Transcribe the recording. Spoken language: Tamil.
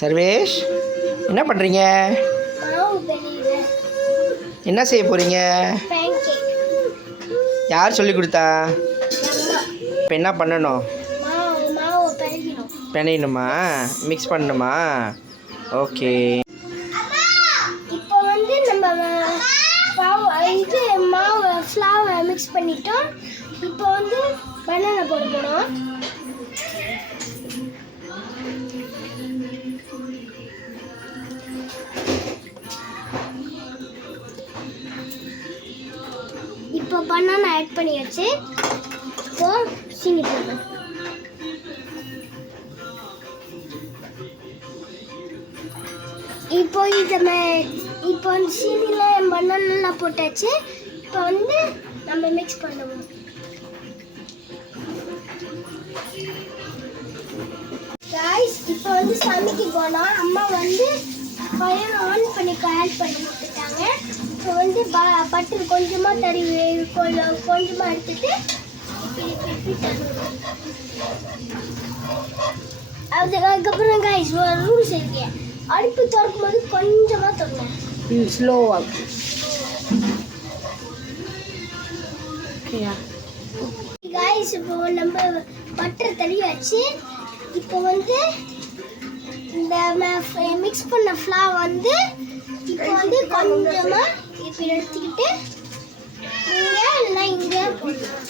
சர்வேஷ், என்ன பண்ணுறீங்க? என்ன செய்ய போகிறீங்க? யார் சொல்லி கொடுத்தா? இப்போ என்ன பண்ணணும்? பிணையணுமா? மிக்ஸ் பண்ணணுமா? ஓகே. இப்போ வந்து நம்ம மாவு ஃப்ளவரை மிக்ஸ் பண்ணிட்டோம். இப்போ வந்து பனானா போட போகிறோம். இப்போ பனானா ஆட் பண்ணியாச்சு. இப்போ சீனி போடுறோம். இப்போ இப்போ வந்து சீனியில் பனானா போட்டாச்சு. இப்போ வந்து நம்ம மிக்ஸ் பண்ணுவோம். गाइस இப்போ வந்து சமைக்க போனோம். அம்மா வந்து ஃபயர் ஆன் பண்ணி ஆட் பண்ணி விட்டுட்டாங்க. இப்போ வந்து பட்டர் கொஞ்சமாக கொஞ்சமாக எடுத்துட்டு அதுக்கப்புறம் गाइस ஒரு ரூல்ஸ் இருக்கு. அடுப்பு திறக்கும் போது கொஞ்சமாக திறங்க. ஸ்லோவாக. गाइस இப்போ நம்ம பட்டர் தனியாச்சு. இப்போ வந்து இந்த மிக்ஸ் பண்ண ஃப்ளவர் வந்து இப்போ வந்து கொஞ்சமாக இப்படி எடுத்துக்கிட்டு இங்கே இல்லைன்னா இங்கே போடலாம்.